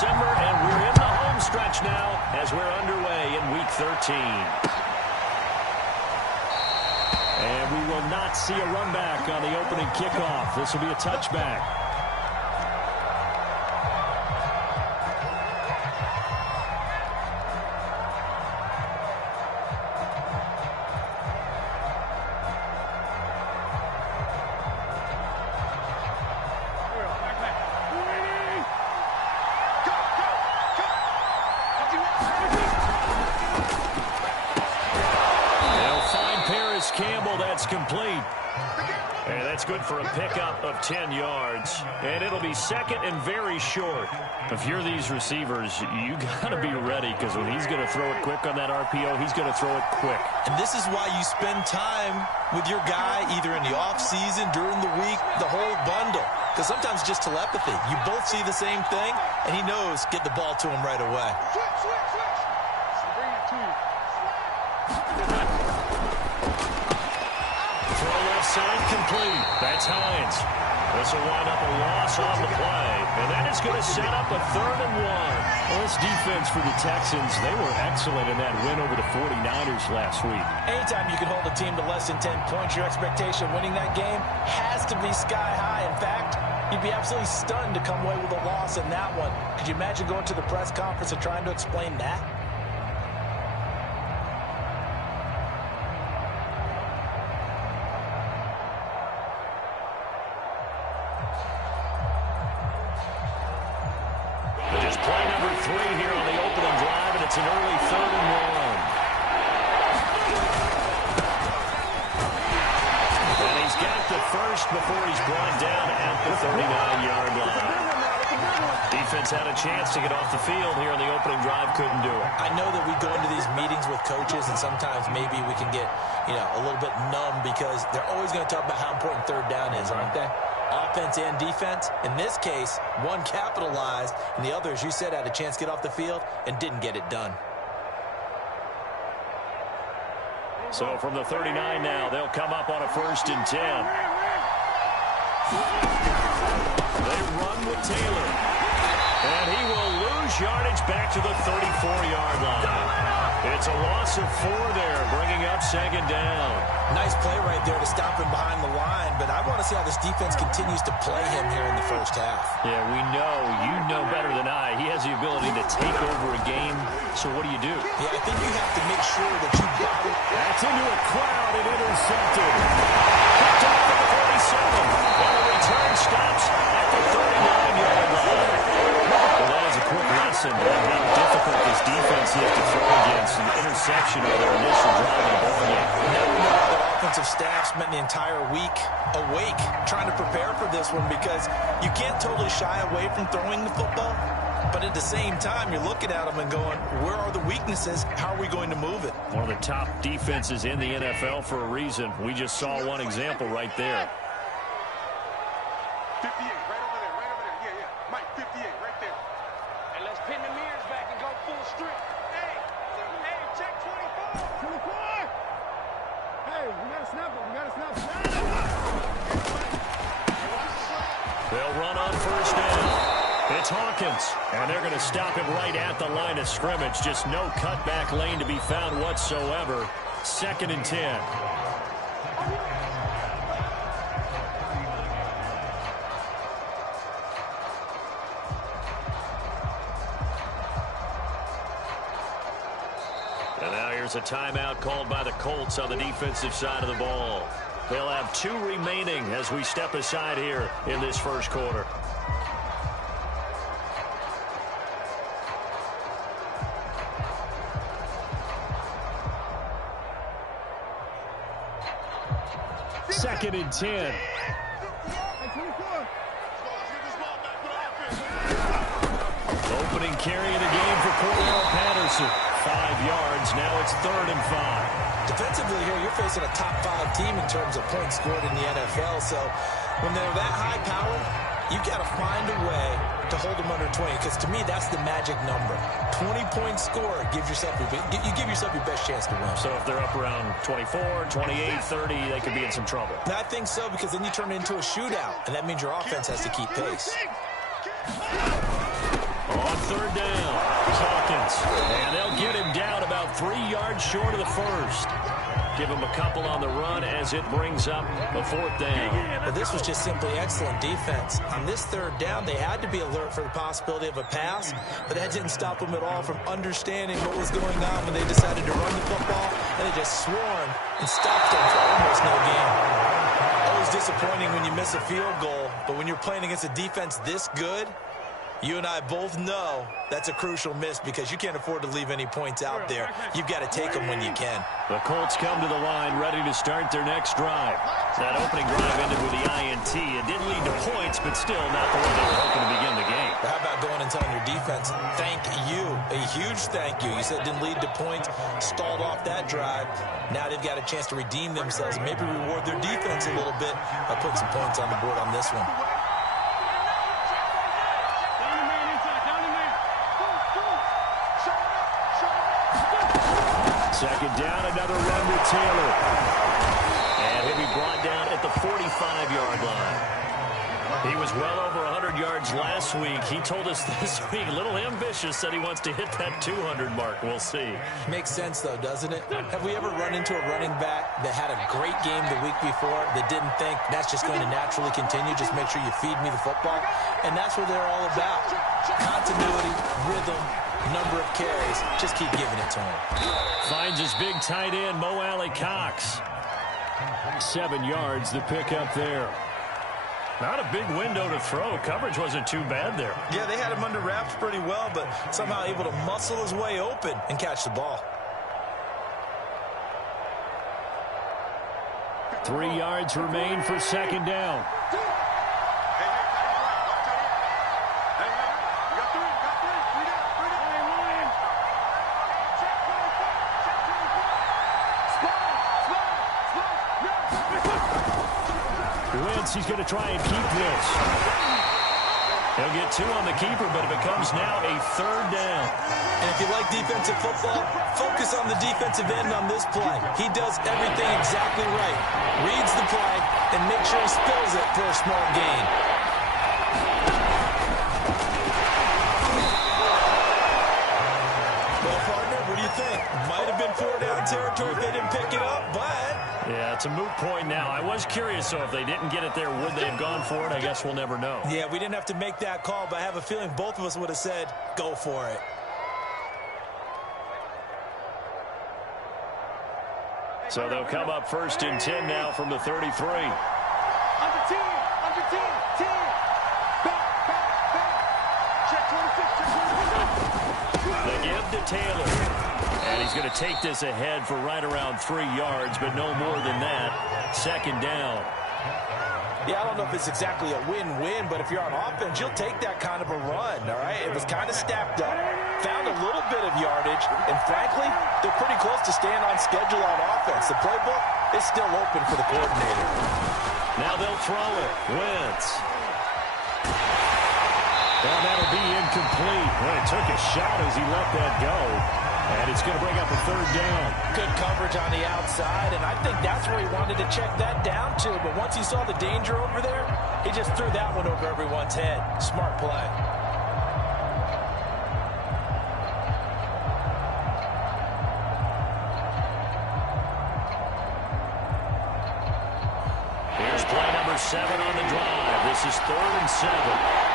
December, and we're in the home stretch now as we're underway in Week 13. And we will not see a run back on the opening kickoff. This will be a touchback. Complete. And that's good for a pickup of 10 yards. And it'll be second and very short. If you're these receivers, you got to be ready, because when he's going to throw it quick on that RPO, he's going to throw it quick. And this is why you spend time with your guy either in the offseason, during the week, the whole bundle. Because sometimes just telepathy. You both see the same thing, and he knows get the ball to him right away. Side complete. That's Hines. This will wind up a loss on the play. And that is going to set up a 3rd and 1. Well, this defense for the Texans, they were excellent in that win over the 49ers last week. Anytime you can hold a team to less than 10 points, your expectation of winning that game has to be sky high. In fact, you'd be absolutely stunned to come away with a loss in that one. Could you imagine going to the press conference and trying to explain that? It's an early 3rd and 1. And he's got the first before he's brought down at the 39-yard line. Defense had a chance to get off the field here on the opening drive, couldn't do it. I know that we go into these meetings with coaches, and sometimes maybe we can get, a little bit numb, because they're always going to talk about how important 3rd down is, aren't they? Offense and defense. In this case, one capitalized, and the other, as you said, had a chance to get off the field and didn't get it done. So from the 39 now, they'll come up on a 1st and 10. They run with Taylor. And he will lose yardage back to the 34-yard line. It's a loss of 4 there, bringing up 2nd down. Nice play right there to stop him behind the line, but I want to see how this defense continues to play him here in the first half. Yeah, you know better than I. He has the ability to take over a game, so what do you do? Yeah, I think you have to make sure that you bottle. That's into a crowd and intercepted. Picked off at the 47, and the return stops at the 39-yard line. Well, that is a quick lesson on how difficult this defense is to throw against. An interception on their initial drive in the ball game. Now we know how their offensive staff spent the entire week awake trying to prepare for this one, because you can't totally shy away from throwing the football, but at the same time you're looking at them and going, where are the weaknesses? How are we going to move it? One of the top defenses in the NFL for a reason. We just saw one example right there. 58, right over there, yeah, Mike, 58, right there. And let's pin the mirrors back and go full strength. Hey, check 24. 24. Hey, we got to snap it, They'll run on 1st down. It's Hawkins, and they're going to stop him right at the line of scrimmage. Just no cutback lane to be found whatsoever. 2nd and 10. And now here's a timeout called by the Colts on the defensive side of the ball. They'll have 2 remaining as we step aside here in this first quarter. Second and 10. Opening carry of the game for Cordell Patterson. 5 yards. Now it's 3rd and 5. Defensively here, you're facing a top 5 team in terms of points scored in the NFL. So when they're that high powered, you've got to find a way to hold them under 20. Because to me, that's the magic number. 20-point score gives yourself you give yourself your best chance to win. So if they're up around 24, 28, 30, they could be in some trouble. And I think so, because then you turn it into a shootout, and that means your offense has to keep pace. On third down, Hawkins. And they'll get him down about 3 yards short of the first. Give him a couple on the run as it brings up a 4th down. But this was just simply excellent defense. On this third down, they had to be alert for the possibility of a pass, but that didn't stop them at all from understanding what was going on when they decided to run the football, and they just swarmed and stopped them for almost no gain. Always disappointing when you miss a field goal, but when you're playing against a defense this good, you and I both know that's a crucial miss because you can't afford to leave any points out there. You've got to take them when you can. The Colts come to the line ready to start their next drive. That opening drive ended with the INT. It did lead to points, but still not the way they were hoping to begin the game. But how about going and telling your defense, thank you, a huge thank you. You said it didn't lead to points, stalled off that drive. Now they've got a chance to redeem themselves and maybe reward their defense a little bit by putting some points on the board on this one. Second down, another run with Taylor. And he'll be brought down at the 45-yard line. He was well over 100 yards last week. He told us this week, a little ambitious, said he wants to hit that 200 mark. We'll see. Makes sense, though, doesn't it? Have we ever run into a running back that had a great game the week before that didn't think that's just going to naturally continue? Just make sure you feed me the football. And that's what they're all about. Continuity, rhythm, number of carries. Just keep giving it to him. Finds his big tight end, Mo Alley Cox. 7 yards, the pickup there. Not a big window to throw. Coverage wasn't too bad there. Yeah, they had him under wraps pretty well, but somehow able to muscle his way open and catch the ball. 3 yards remain for second down. He's going to try and keep this. He'll get 2 on the keeper, but it becomes now a 3rd down. And if you like defensive football, focus on the defensive end on this play. He does everything exactly right. Reads the play and makes sure he spills it for a small gain. Well, partner, what do you think? Might have been 4-down territory if they didn't pick it up, but... Yeah, it's a moot point now. I was curious, so if they didn't get it there, would they have gone for it? I guess we'll never know. Yeah, we didn't have to make that call, but I have a feeling both of us would have said, go for it. So they'll come up 1st and 10 now from the 33. Under 10, under 10, 10. Back. Check 26, check 26. They give to Taylor. And he's going to take this ahead for right around 3 yards, but no more than that. Second down. Yeah, I don't know if it's exactly a win-win, but if you're on offense, you'll take that kind of a run, all right? It was kind of stacked up, found a little bit of yardage, and frankly, they're pretty close to staying on schedule on offense. The playbook is still open for the coordinator. Now they'll throw it. Wentz. And that'll be incomplete. Well, he took a shot as he let that go. And it's going to bring up a 3rd down. Good coverage on the outside, and I think that's where he wanted to check that down to. But once he saw the danger over there, he just threw that one over everyone's head. Smart play. Here's play number 7 on the drive. This is 3rd and 7.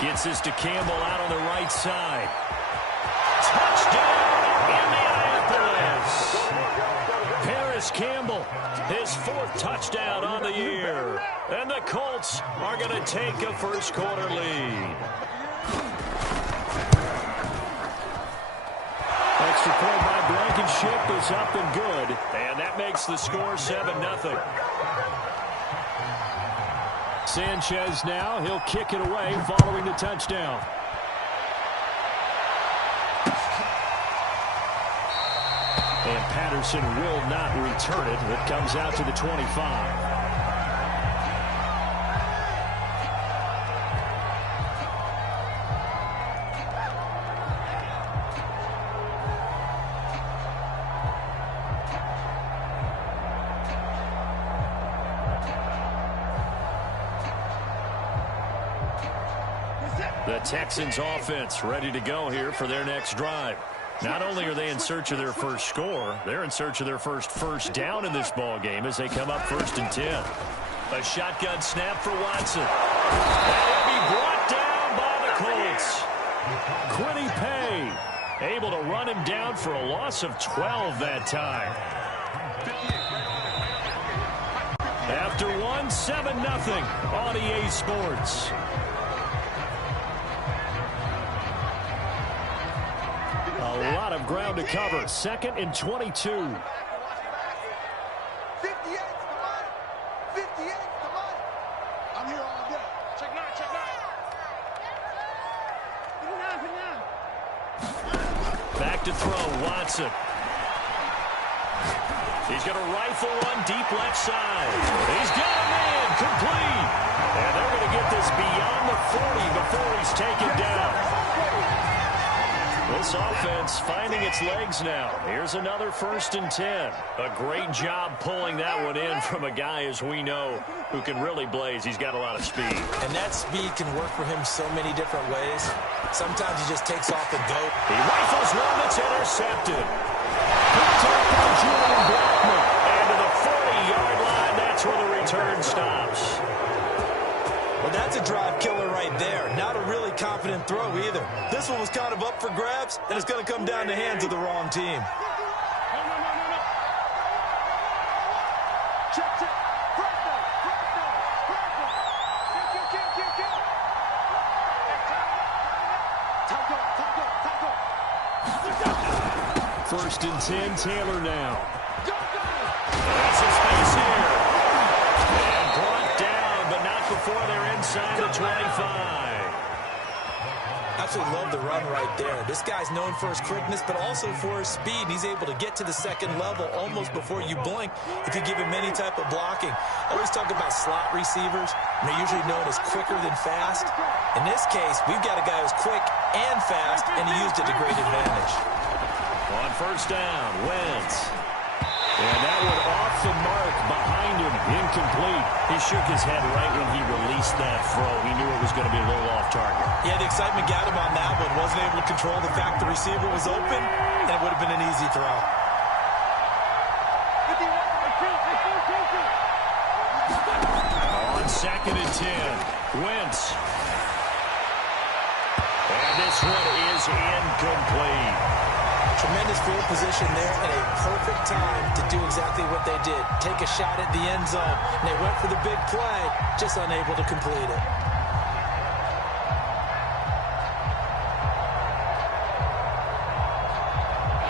Gets this to Campbell out on the right side. Touchdown, Indianapolis! Paris Campbell, his 4th touchdown on the year. And the Colts are going to take a first-quarter lead. Extra point by Blankenship is up and good. And that makes the score 7-0. Sanchez now, he'll kick it away following the touchdown. And Patterson will not return it. It comes out to the 25. Texans offense ready to go here for their next drive. Not only are they in search of their first score, they're in search of their first down in this ball game as they come up 1st and 10. A shotgun snap for Watson. That will be brought down by the Colts. Quiddy Pay able to run him down for a loss of 12 that time. After one, 7-0 on EA Sports. A lot of ground to cover. 2nd and 22. 58's the money. 58's the money. I'm here all day. Check 9, check 9. Back to throw, Watson. He's going to rifle one deep left side. He's got him in, complete. And they're going to get this beyond the 40 before he's taken down. This offense finding its legs now. Here's another 1st and 10. A great job pulling that one in from a guy, as we know, who can really blaze. He's got a lot of speed. And that speed can work for him so many different ways. Sometimes he just takes off the goat. He rifles one that's intercepted. Picked up by Julian Blackman. And to the 40-yard line, that's where the return stops. Well, that's a drive killer right there. Not a really confident throw either. This one was kind of up for grabs, and it's going to come down the hands of the wrong team. No. Check. First down. Kill. Time go. 1st and 10, Taylor now. That's his face here. And brought down, but not before they're inside the 25. Absolutely love the run right there. This guy's known for his quickness, but also for his speed. He's able to get to the 2nd level almost before you blink if you give him any type of blocking. Always talk about slot receivers, and they're usually known as quicker than fast. In this case, we've got a guy who's quick and fast, and he used it to great advantage. On 1st down, Wentz. And that one off the mark behind him, incomplete. He shook his head right when he released that throw. He knew it was going to be a little off target. Yeah, the excitement got him on that one. Wasn't able to control the fact the receiver was open, and it would have been an easy throw. On 2nd and 10, Wentz. And this one is incomplete. Tremendous field position there and a perfect time to do exactly what they did. Take a shot at the end zone. And they went for the big play, just unable to complete it.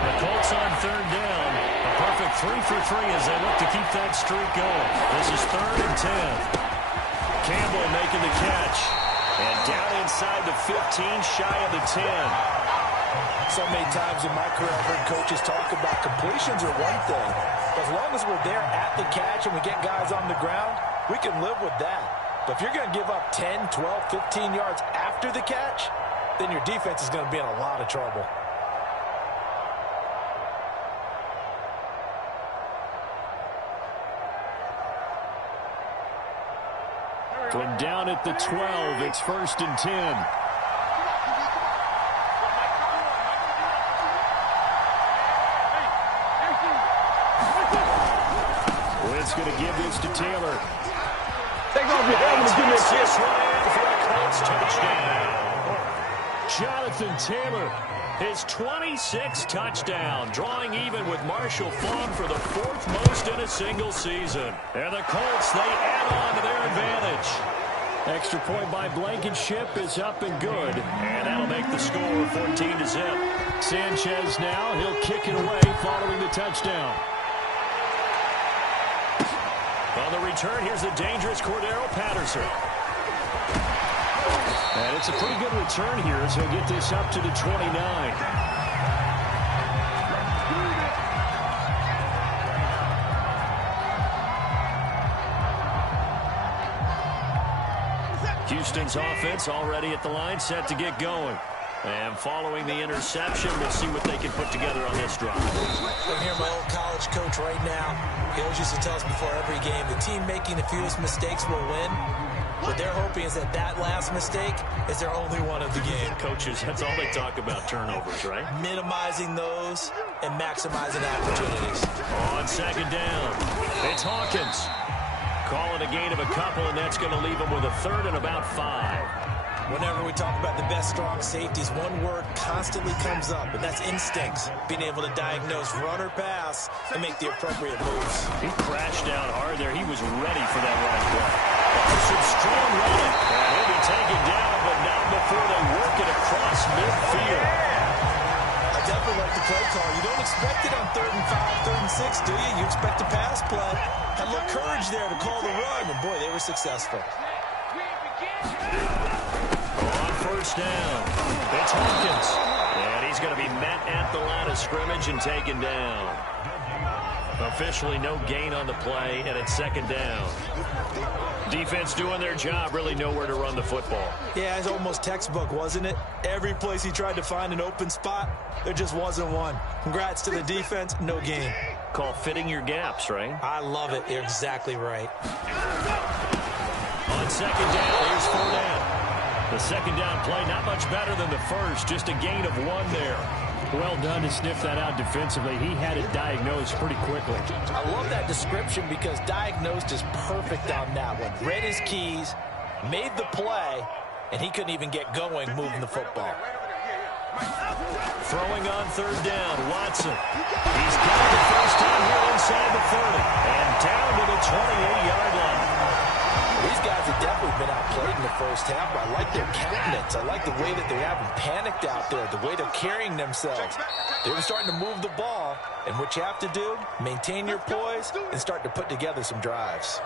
The Colts on 3rd down. A perfect 3 for 3 as they look to keep that streak going. This is 3rd and 10. Campbell making the catch. And down inside the 15, shy of the 10. So many times in my career I've heard coaches talk about completions are one thing. But as long as we're there at the catch and we get guys on the ground, we can live with that. But if you're going to give up 10, 12, 15 yards after the catch, then your defense is going to be in a lot of trouble. From down at the 12, it's 1st and 10. It's going to give this to Taylor. Take off your helmet and give me a kiss. For a Colts touchdown. Jonathan Taylor, his 26th touchdown, drawing even with Marshall Fawn for the 4th most in a single season. And the Colts, they add on to their advantage. Extra point by Blankenship is up and good. And that'll make the score 14-0. Sanchez now, he'll kick it away following the touchdown. On the return, here's the dangerous Cordero Patterson. And it's a pretty good return here as he'll get this up to the 29. Houston's offense already at the line, set to get going. And following the interception, we'll see what they can put together on this drive. I'm here, my old college coach right now. He always used to tell us before every game, the team making the fewest mistakes will win. What they're hoping is that that last mistake is their only one of the game. Coaches, that's all they talk about, turnovers, right? Minimizing those and maximizing opportunities. On second down, it's Hawkins. Calling a gain of a couple, and that's going to leave him with a third and about 5. Whenever we talk about the best strong safeties, one word constantly comes up, and that's instincts. Being able to diagnose run or pass and make the appropriate moves. He crashed down hard there. He was ready for that running play. Some strong running. And he'll be taken down, but not before they work it across midfield. I definitely like the play call. You don't expect it on 3rd and 5, 3rd and 6, do you? You expect a pass play. Had a little courage there to call the run, and boy, they were successful. First down. It's Hawkins. And he's going to be met at the line of scrimmage and taken down. Officially no gain on the play, and it's second down. Defense doing their job, really nowhere to run the football. Yeah, it's almost textbook, wasn't it? Every place he tried to find an open spot, there just wasn't one. Congrats to the defense, no gain. Call fitting your gaps, right? I love it. You're exactly right. On second down, here's Fournette. The second down play, not much better than the first, just a gain of 1 there. Well done to sniff that out defensively. He had it diagnosed pretty quickly. I love that description because diagnosed is perfect on that one. Read his keys, made the play, and he couldn't even get going moving the football. Throwing on third down, Watson. He's got the first down here inside the 30 and down to the 28-yard line. These guys have definitely been outplayed in the first half, but I like their countenance. I like the way that they haven't panicked out there, the way they're carrying themselves. They're starting to move the ball, and what you have to do, maintain your poise and start to put together some drives.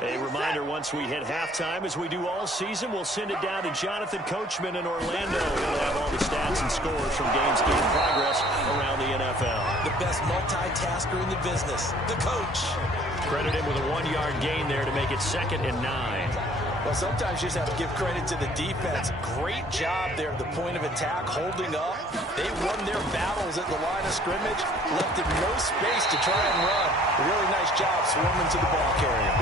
A reminder, once we hit halftime, as we do all season, we'll send it down to Jonathan Coachman in Orlando. He'll have all the stats and scores from games in progress around the NFL. The best multitasker in the business, the coach. Credit him with a 1-yard gain there to make it 2nd and 9. Well, sometimes you just have to give credit to the defense. Great job there at the point of attack, holding up. They won their battles at the line of scrimmage, left them no space to try and run. A really nice job swarming to the ball carrier.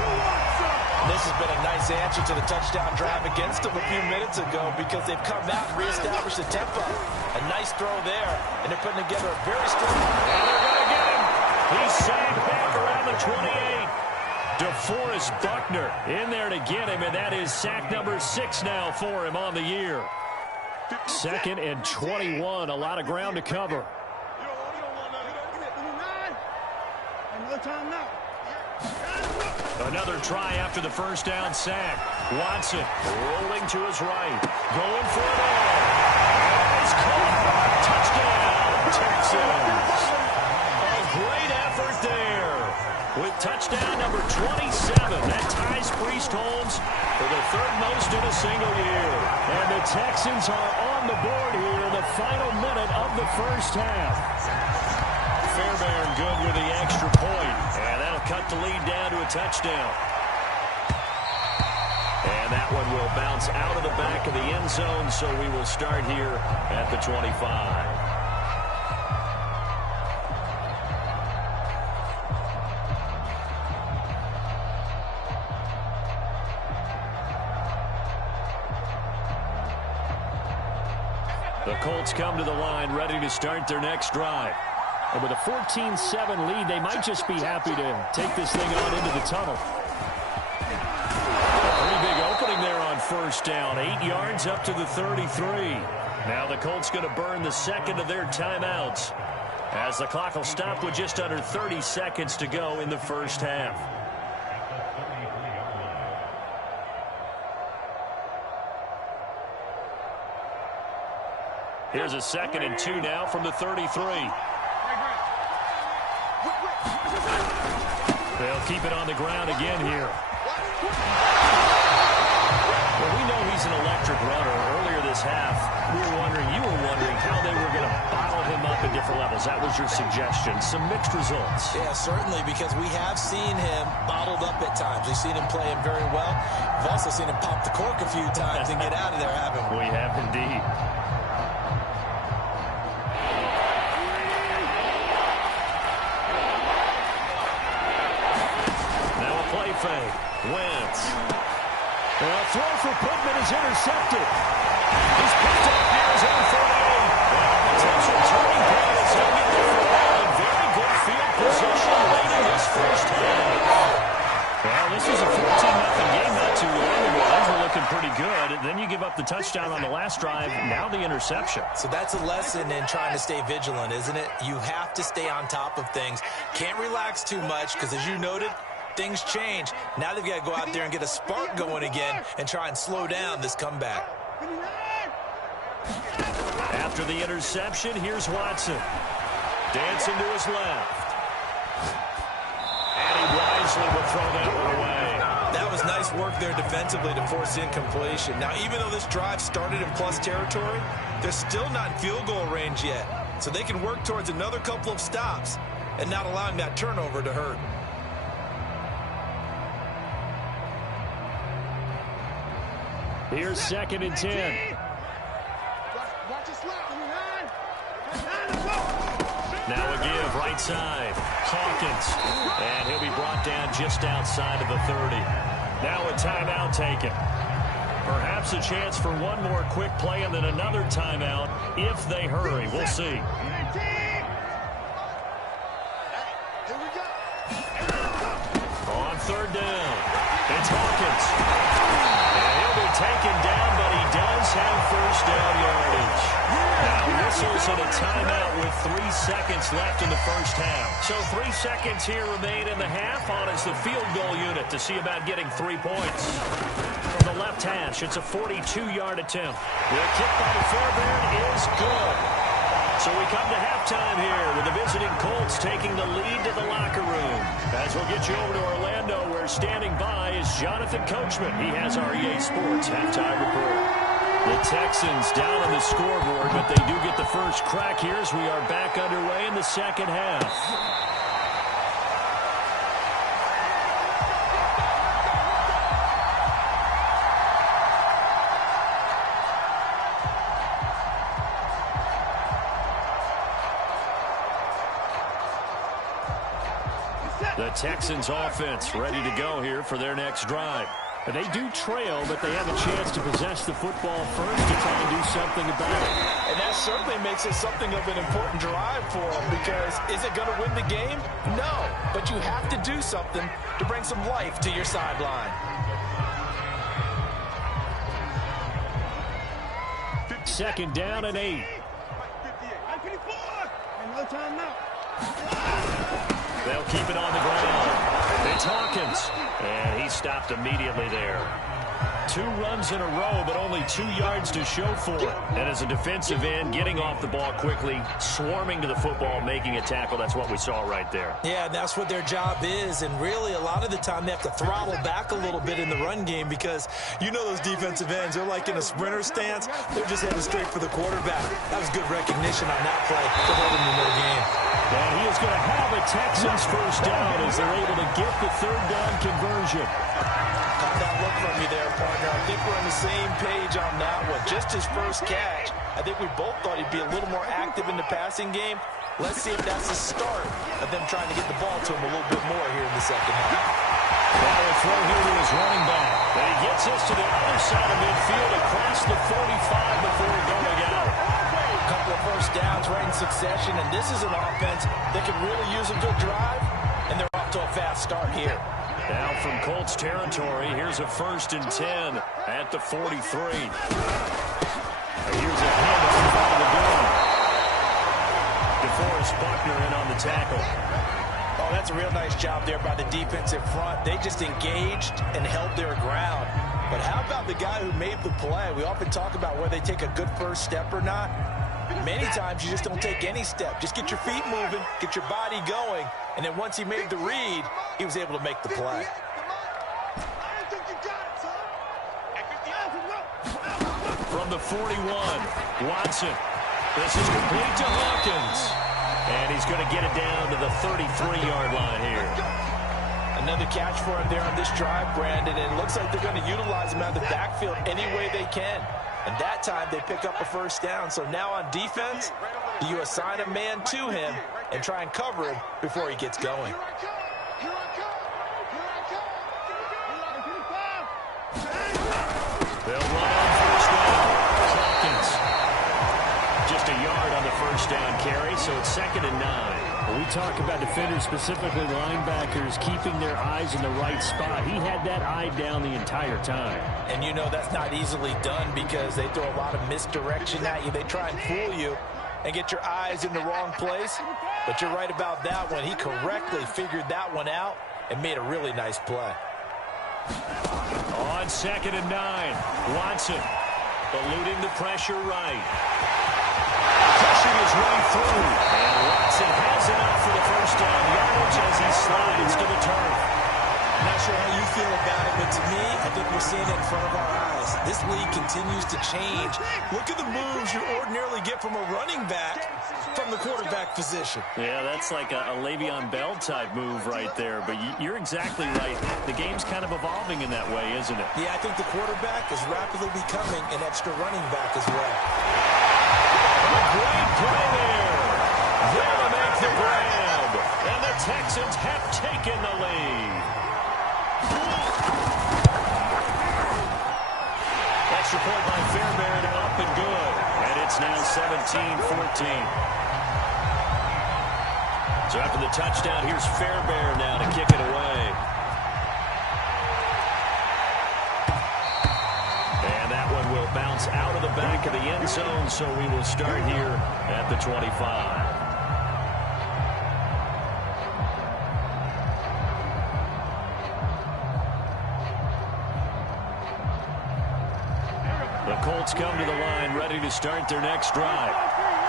And this has been a nice answer to the touchdown drive against them a few minutes ago because they've come out and reestablished the tempo. A nice throw there, and they're putting together a very strong... And they're going to get him. He's sagged back around the 28. DeForest Buckner in there to get him, and that is sack number 6 now for him on the year. 2nd and 21, a lot of ground to cover. Another try after the first down sack. Watson rolling to his right, going for it all. It's caught. Touchdown, Texans. A great effort there. With touchdown number 27, that ties Priest Holmes for the 3rd most in a single year. And the Texans are on the board here in the final minute of the first half. Fairbairn good with the extra point, and that'll cut the lead down to a touchdown. And that one will bounce out of the back of the end zone, so we will start here at the 25. The Colts come to the line ready to start their next drive. And with a 14-7 lead, they might just be happy to take this thing on into the tunnel. A pretty big opening there on first down. 8 yards up to the 33. Now the Colts going to burn the second of their timeouts as the clock will stop with just under 30 seconds to go in the first half. Here's a 2nd and 2 now from the 33. They'll keep it on the ground again here. Well, we know he's an electric runner. Earlier this half, you were wondering how they were going to bottle him up at different levels. That was your suggestion. Some mixed results. Yeah, certainly, because we have seen him bottled up at times. We've seen him playing very well. We've also seen him pop the cork a few times and get out of there, haven't we? We have indeed. Now a play fake. Wentz. The throw for Pittman is intercepted. He's picked up near his own 48. Potential turning point as they get the football in very good field position late in this first half. Well, this is a 14-0 game not too long ago. Things were looking pretty good. Then you give up the touchdown on the last drive. Now the interception. So that's a lesson in trying to stay vigilant, isn't it? You have to stay on top of things. Can't relax too much because, as you noted, things change. Now they've got to go out there and get a spark going again and try and slow down this comeback. After the interception, here's Watson. Dancing to his left. And he wisely will throw that one away. That was nice work there defensively to force incompletion. Now, even though this drive started in plus territory, they're still not in field goal range yet. So they can work towards another couple of stops and not allowing that turnover to hurt. Here's 2nd and 10. Watch it slap. Now a give, right side. Hawkins. And he'll be brought down just outside of the 30. Now a timeout taken. Perhaps a chance for one more quick play and then another timeout if they hurry. We'll see. On 3rd down, it's Hawkins. And he'll be taken down, but he does have first down yardage. Now whistles and a timeout with 3 seconds left in the first half. So 3 seconds here remain in the half on as the field goal unit to see about getting 3 points. From the left hash, it's a 42-yard attempt. The kick by the Fairbairn is good. So we come to halftime here with the visiting Colts taking the lead to the locker room. As we'll get you over to Orlando, where standing by is Jonathan Coachman. He has our EA Sports halftime report. The Texans down on the scoreboard, but they do get the first crack here as we are back underway in the second half. The Texans offense ready to go here for their next drive. And they do trail, but they have a chance to possess the football first to try and do something about it. And that certainly makes it something of an important drive for them, because is it going to win the game? No, but you have to do something to bring some life to your sideline. 2nd down and 8. No time now. They'll keep it on the ground. It's Hawkins. And he stopped immediately there. 2 runs in a row, but only 2 yards to show for it. And as a defensive end, getting off the ball quickly, swarming to the football, making a tackle, that's what we saw right there. Yeah, and that's what their job is. And really, a lot of the time, they have to throttle back a little bit in the run game because you know those defensive ends, they're like in a sprinter stance. They're just heading straight for the quarterback. That was good recognition on that play to hold him in their game. And he is going to have a Texans first down as they're able to get the 3rd down conversion. Caught that look from you there, partner. I think we're on the same page on that one. Just his first catch. I think we both thought he'd be a little more active in the passing game. Let's see if that's the start of them trying to get the ball to him a little bit more here in the second half. Now a throw here to his running back. And he gets us to the other side of midfield across the 45 before going out. A couple of first downs right in succession, and this is an offense that can really use a good drive, and they're off to a fast start here. Now from Colts territory, here's a 1st and 10 at the 43. Here's a handoff in front of the goal. DeForest Buckner in on the tackle. Oh, that's a real nice job there by the defensive front. They just engaged and held their ground. But how about the guy who made the play? We often talk about whether they take a good first step or not. Many times you just don't take any step. Just get your feet moving, get your body going, and then once he made the read, he was able to make the play. From the 41, Watson. This is complete to Hawkins. And he's going to get it down to the 33-yard line here. Another catch for him there on this drive, Brandon, and it looks like they're going to utilize him out of the backfield any way they can. And that time they pick up a first down. So now on defense, you assign a man to him and try and cover him before he gets going. They'll run on first down. Hawkins. Just a yard on the first down carry, so it's 2nd and 9. When we talk about defenders, specifically linebackers, keeping their eyes in the right spot. He had that eye down the entire time. And you know that's not easily done because they throw a lot of misdirection at you. They try and fool you and get your eyes in the wrong place. But you're right about that one. He correctly figured that one out and made a really nice play. On 2nd and 9, Watson eluding the pressure right. Pushing his way through. And Watson has enough for the first down yardage as he slides to the turf. Not sure how you feel about it, but to me, I think we're seeing it in front of our eyes. This league continues to change. Look at the moves you ordinarily get from a running back from the quarterback position. Yeah, that's like a Le'Veon Bell type move right there. But you're exactly right. The game's kind of evolving in that way, isn't it? Yeah, I think the quarterback is rapidly becoming an extra running back as well. A great play there. There to make the grab. And the Texans have taken the lead. Extra point by Fairbairn, up and good. And it's now 17-14. So after the touchdown, here's Fairbairn now to kick it away. And that one will bounce out of the back of the end zone, so we will start here at the 25. The Colts come to the line, ready to start their next drive.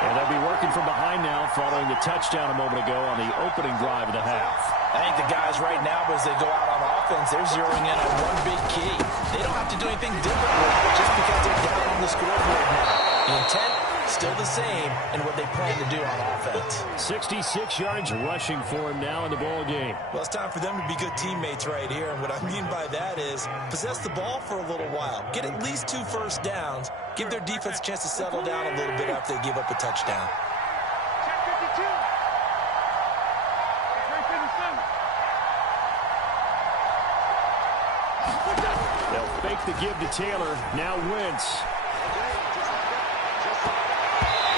And they'll be working from behind now following the touchdown a moment ago on the opening drive of the half. I think the guys right now, as they go out on offense, they're zeroing in on one big key. They don't have to do anything differently just because they're down on the scoreboard now. The intent, still the same in what they plan to do on offense. 66 yards rushing for him now in the ball game. Well, it's time for them to be good teammates right here. And what I mean by that is possess the ball for a little while. Get at least 2 first downs. Give their defense a chance to settle down a little bit after they give up a touchdown. Check 52. They'll fake the give to Taylor. Now Wentz.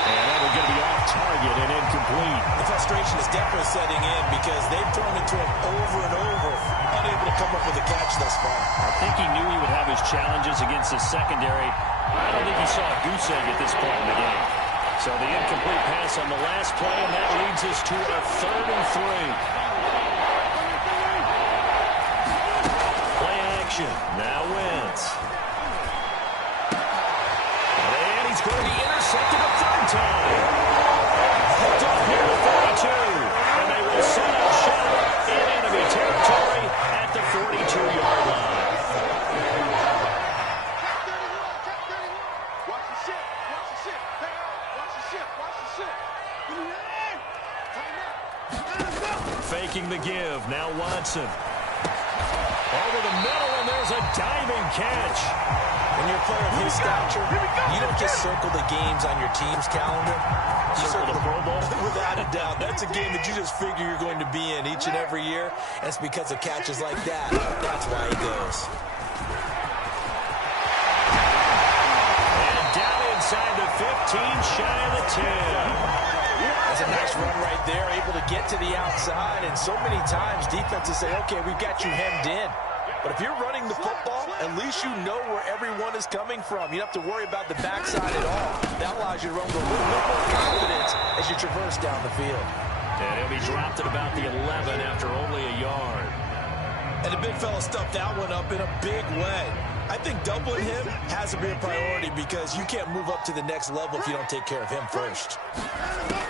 And that will get to be off target and incomplete. The frustration is definitely setting in because they've thrown it to him over and over, unable to come up with a catch thus far. I think he knew he would have his challenges against his secondary. I don't think he saw a goose egg at this point in the game. So the incomplete pass on the last play, and that leads us to a 3rd and 3. Play action. Now Wentz. And he's going to be intercepted a 3rd time. Picked up here to 42. And they will set up shot in enemy territory at the 42-yard line. Faking the give. Now Watson. Over the middle, and there's a diving catch. When you're a player of his stature, you don't just circle the games on your team's calendar. You circle the Pro Bowl. Without a doubt. That's a game that you just figure you're going to be in each and every year. And it's because of catches like that. That's why he goes. And down inside the 15, shy of the 10. That's a nice run right there, able to get to the outside. And so many times defenses say, okay, we've got you hemmed in. But if you're running the football, at least you know where everyone is coming from. You don't have to worry about the backside at all. That allows you to run with a little bit more confidence as you traverse down the field. And he'll be dropped at about the 11 after only a yard. And the big fella stuffed that one up in a big way. I think doubling him has to be a priority because you can't move up to the next level if you don't take care of him first.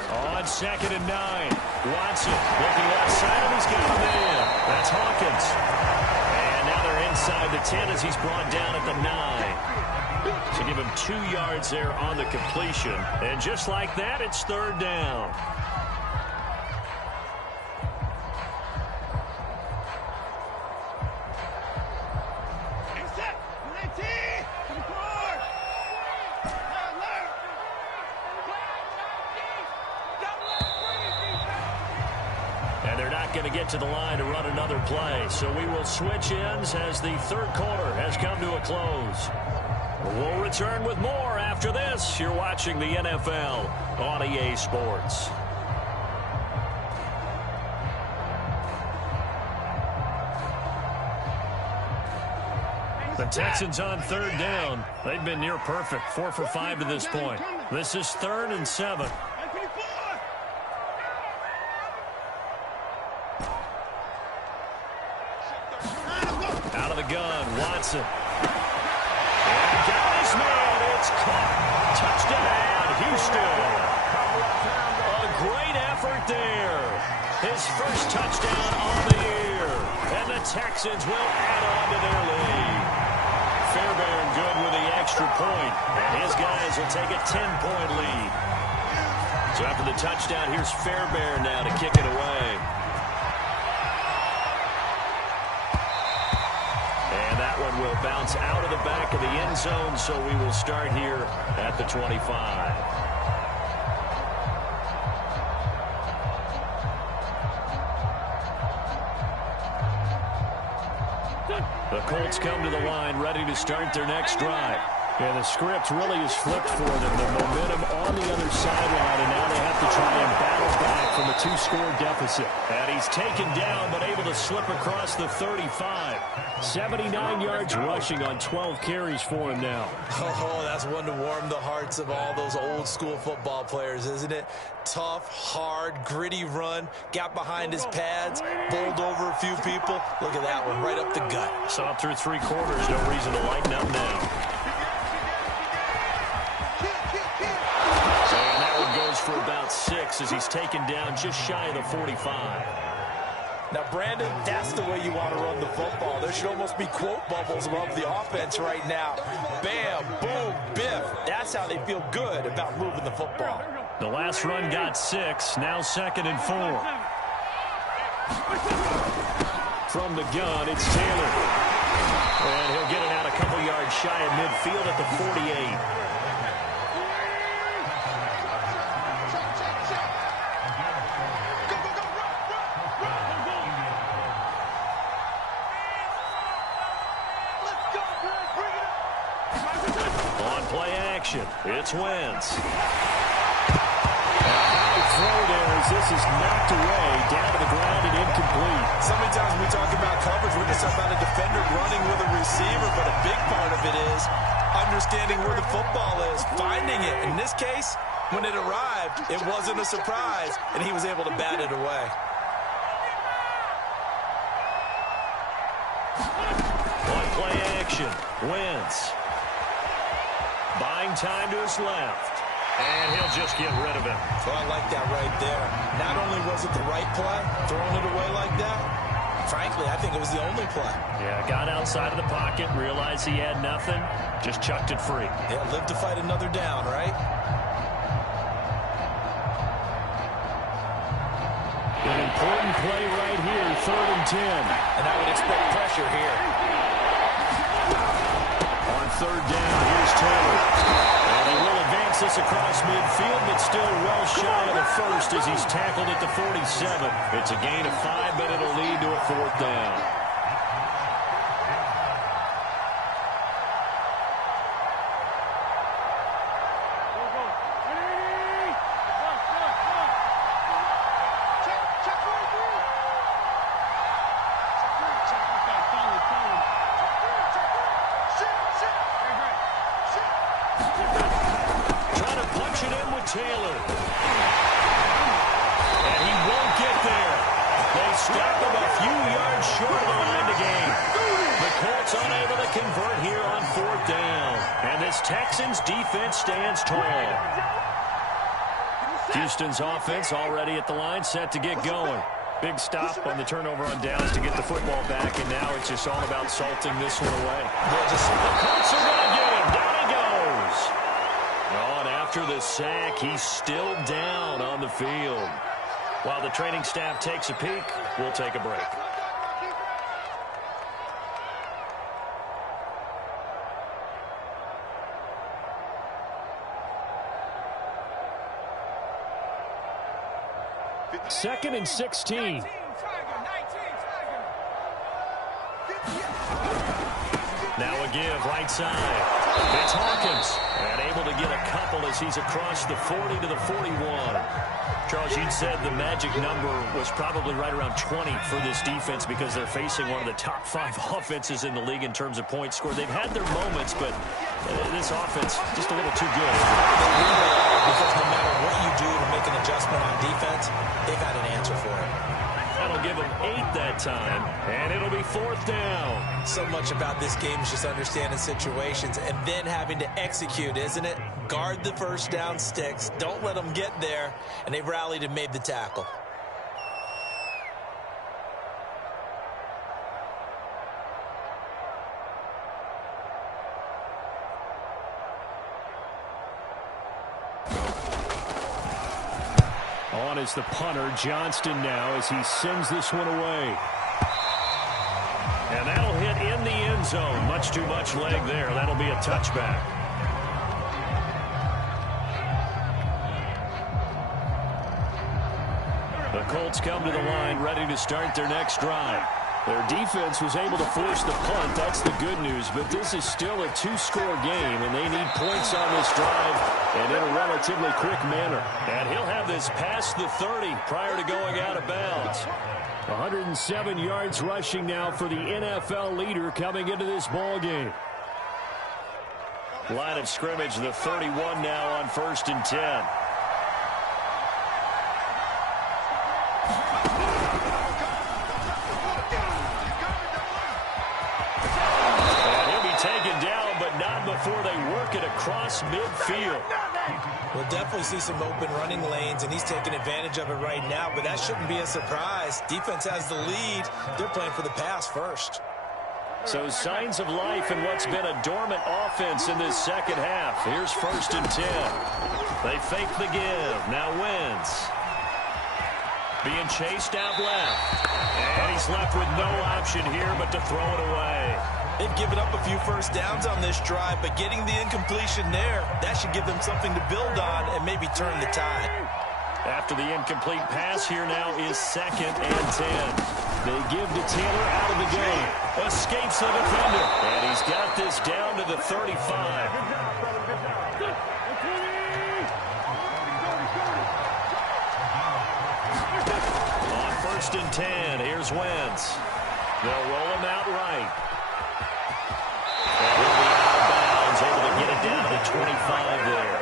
On 2nd and 9, Watson looking left side, and he's got him in. That's Hawkins. And now they're inside the 10 as he's brought down at the 9. To give him 2 yards there on the completion. And just like that, it's 3rd down. Going to get to the line to run another play. So we will switch ends as the 3rd quarter has come to a close. We'll return with more after this. You're watching the NFL on EA Sports. The Texans on third down. They've been near perfect, 4 for 5 to this point. This is 3rd and 7. Out of the gun, Watson. And got his man. It's caught. Touchdown, Houston. A great effort there. His first touchdown on the year. And the Texans will add on to their lead. Fairbairn good with the extra point. And his guys will take a 10-point lead. So after the touchdown, here's Fairbairn now to kick it away. And that one will bounce out of the back of the end zone, so we will start here at the 25. The Colts come to the line, ready to start their next drive. And the script really is flipped for them. The momentum on the other sideline, and now they have to try and battle back from a 2-score deficit. And he's taken down, but able to slip across the 35. 79 yards rushing on 12 carries for him now. Oh, that's one to warm the hearts of all those old-school football players, isn't it? Tough, hard, gritty run, got behind his pads, bowled over a few people. Look at that one, right up the gut. Saw through 3 quarters, no reason to lighten up now. For about 6 as he's taken down just shy of the 45. Now, Brandon, that's the way you want to run the football. There should almost be quote bubbles above the offense right now. Bam, boom, biff. That's how they feel good about moving the football. The last run got 6, now 2nd and 4. From the gun, it's Taylor. And he'll get it out a couple yards shy of midfield at the 48. It's Wentz. High throw there as this is knocked away, down to the ground and incomplete. So many times we talk about coverage, we're just about a defender running with a receiver, but a big part of it is understanding where the football is, finding it. In this case, when it arrived, it wasn't a surprise, and he was able to bat it away. On play action, Wentz. Buying time to his left. And he'll just get rid of it. Well, I like that right there. Not only was it the right play, throwing it away like that, frankly, I think it was the only play. Yeah, got outside of the pocket, realized he had nothing, just chucked it free. Yeah, live to fight another down, right? An important play right here, 3rd and 10. And I would expect pressure here. On 3rd down, here's Taylor. And he will advance this across midfield, but still well shy of the 1st as he's tackled at the 47. It's a gain of 5, but it'll lead to a 4th down. Taylor. And he won't get there. They stop him a few yards short of the line to gain. The Colts unable to convert here on 4th down. And this Texans defense stands tall. Houston's offense already at the line, set to get going. Big stop on the turnover on downs to get the football back, and now it's just all about salting this one away. The Colts are going to get him. Down he goes. Oh, and after the sack, he's still down on the field. While the training staff takes a peek, we'll take a break. Second and 16. Now a give right side. It's Hawkins, and able to get a couple as he's across the 40 to the 41. Charles, you'd said the magic number was probably right around 20 for this defense because they're facing one of the top 5 offenses in the league in terms of points scored. They've had their moments, but this offense just a little too good. Because no matter what you do to make an adjustment on defense, they got an answer for it. That'll give them 8 that time, and it'll be 4th down. So much about this game is just understanding situations and then having to execute, isn't it? Guard the first down sticks. Don't let them get there, and they rallied and made the tackle. On is the punter, Johnston now, as he sends this one away. And that'll hit in the end zone. Much too much leg there. That'll be a touchback. The Colts come to the line, ready to start their next drive. Their defense was able to force the punt. That's the good news. But this is still a 2-score game, and they need points on this drive and in a relatively quick manner. And he'll have this past the 30 prior to going out of bounds. 107 yards rushing now for the NFL leader coming into this ball game. Line of scrimmage, the 31 now on 1st and 10. Before they work it across midfield. We'll definitely see some open running lanes, and he's taking advantage of it right now, but that shouldn't be a surprise. Defense has the lead. They're playing for the pass first. So signs of life in what's been a dormant offense in this second half. Here's 1st and 10. They fake the give. Now Wentz. Being chased out left. And he's left with no option here but to throw it away. They've given up a few first downs on this drive, but getting the incompletion there, that should give them something to build on and maybe turn the tide. After the incomplete pass, here now is 2nd and 10. They give to Taylor out of the game. Escapes the defender. And he's got this down to the 35. On 1st and 10, here's Wentz. They'll roll him out right. And he'll be out of bounds, able to get it down to the 25 there.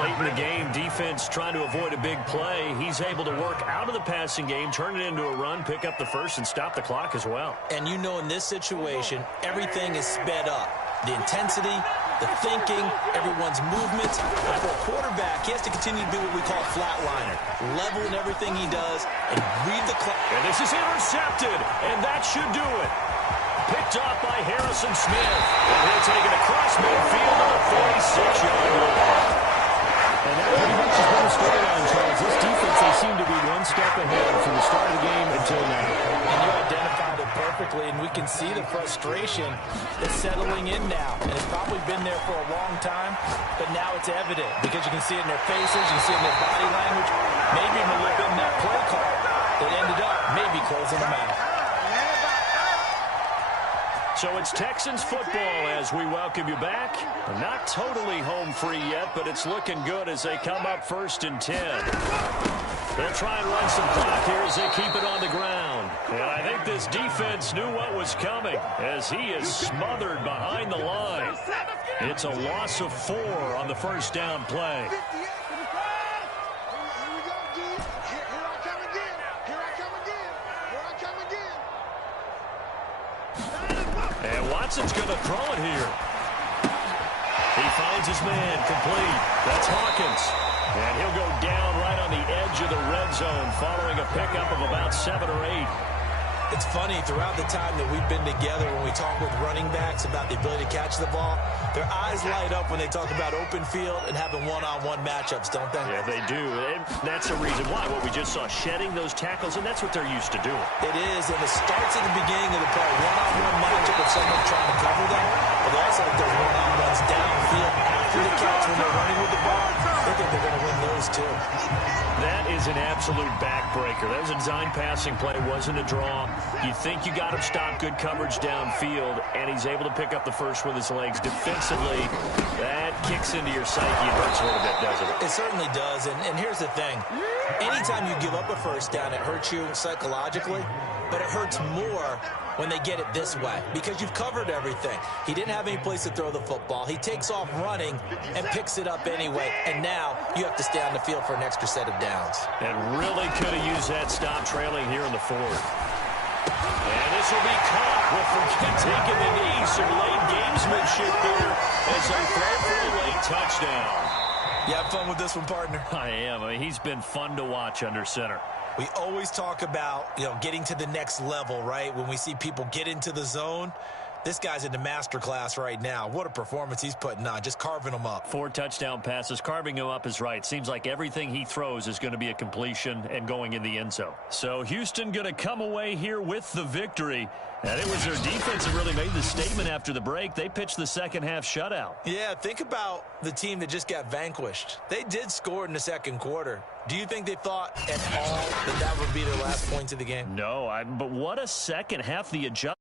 Late in the game, defense trying to avoid a big play. He's able to work out of the passing game, turn it into a run, pick up the first, and stop the clock as well. And you know in this situation, everything is sped up. The intensity, the thinking, everyone's movements. But for a quarterback, he has to continue to be what we call a flatliner. Level in everything he does and read the clock. And this is intercepted, and that should do it. Picked off by Harrison Smith. And he'll take it across midfield to the 46-yard line. And that pretty much has been the storyline, Charles. This defense, they seem to be one step ahead from the start of the game until now. And you identified it perfectly, and we can see the frustration that's settling in now. And it's probably been there for a long time, but now it's evident because you can see it in their faces, you can see it in their body language, maybe even a little bit in that play call that ended up maybe closing them out. So it's Texans football as we welcome you back. Not totally home free yet, but it's looking good as they come up 1st and 10. They'll try and run some clock here as they keep it on the ground. And I think this defense knew what was coming as he is smothered behind the line. It's a loss of 4 on the first down play. And Watson's going to throw it here. He finds his man complete. That's Hawkins. And he'll go down right on the edge of the red zone following a pickup of about 7 or 8. It's funny, throughout the time that we've been together, when we talk with running backs about the ability to catch the ball, their eyes light up when they talk about open field and having one-on-one matchups, don't they? Yeah, they do. And that's the reason why. What we just saw, shedding those tackles, and that's what they're used to doing. It is, and it starts at the beginning of the play. One-on-one matchup with someone trying to cover them, but they also have those one-on-ones downfield after the catch when they're running with the ball. They think they're going to win those, too. That is is an absolute backbreaker. That was a design passing play. Wasn't a draw. You think you got him stopped, good coverage downfield, and he's able to pick up the first with his legs. Defensively, that kicks into your psyche and hurts a little bit, doesn't it? It certainly does, and here's the thing. Anytime you give up a first down, it hurts you psychologically, but it hurts more when they get it this way because you've covered everything. He didn't have any place to throw the football. He takes off running and picks it up anyway, and now you have to stay on the field for an extra set of downs. And really could have used that stop trailing here in the fourth. And this will be caught. We'll forget taking the knee. Some late gamesmanship here as they throw for a late touchdown. You have fun with this one, partner? I am. I mean, he's been fun to watch under center. We always talk about, getting to the next level, right? When we see people get into the zone, this guy's in the master class right now. What a performance he's putting on, just carving them up. 4 touchdown passes. Carving him up is right. Seems like everything he throws is going to be a completion and going in the end zone. So Houston going to come away here with the victory. And it was their defense that really made the statement after the break. They pitched the second half shutout. Yeah, think about the team that just got vanquished. They did score in the second quarter. Do you think they thought at all that would be their last points of the game? No, but what a second half. The adjustment.